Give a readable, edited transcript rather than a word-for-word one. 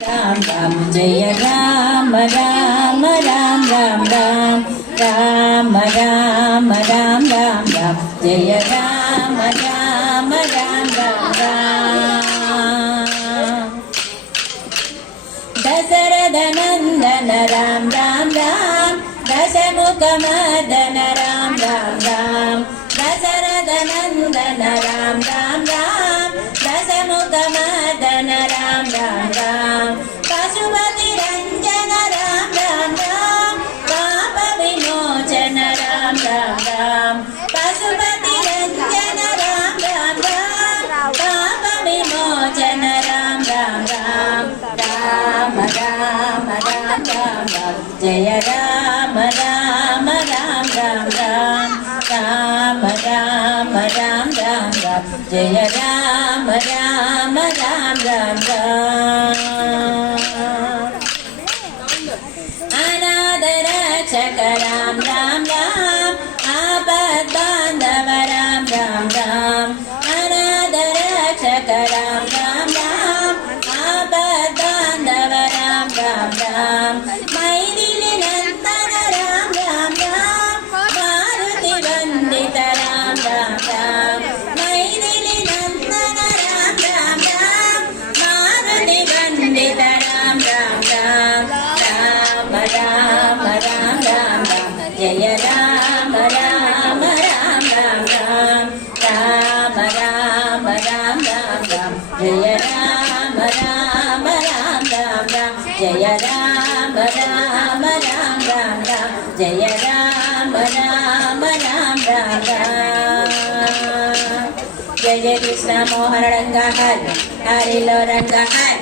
राम राम जय राम राम राम राम राम राम राम राम राम राम जय राम राम राम राम राम दशरथ नंदन राम राम राम दशमुख मदन राम राम राम दशरथ नंदन राम राम राम दशमुख मदन राम राम राम पशुपति रंजन राम राम राम पाप विमोचन राम राम राम पशुपति रंजन राम राम राम पाप विमोचन राम राम राम राम राम राम राम राम जय राम राम राम राम राम राम राम राम राम राम जय राम राम राम राम राम अनाथ रक्षक राम राम राम आपद बांधव राम राम राम अनाथ रक्षक राम राम राम आपद बांधव राम राम राम मैथिली नंदन राम राम राम मारुति वंदित राम राम राम मैथिली नंदन राम राम राम मारुति वंदित राम राम राम राम राम राम राम राम जय राम राम राम राम राम राम राम राम राम राम जय राम राम राम राम राम जय राम राम राम राम राम जय राम राम राम राम राम जय जय कृष्ण मोहन रंगा हरि हरि लो रंगा हरि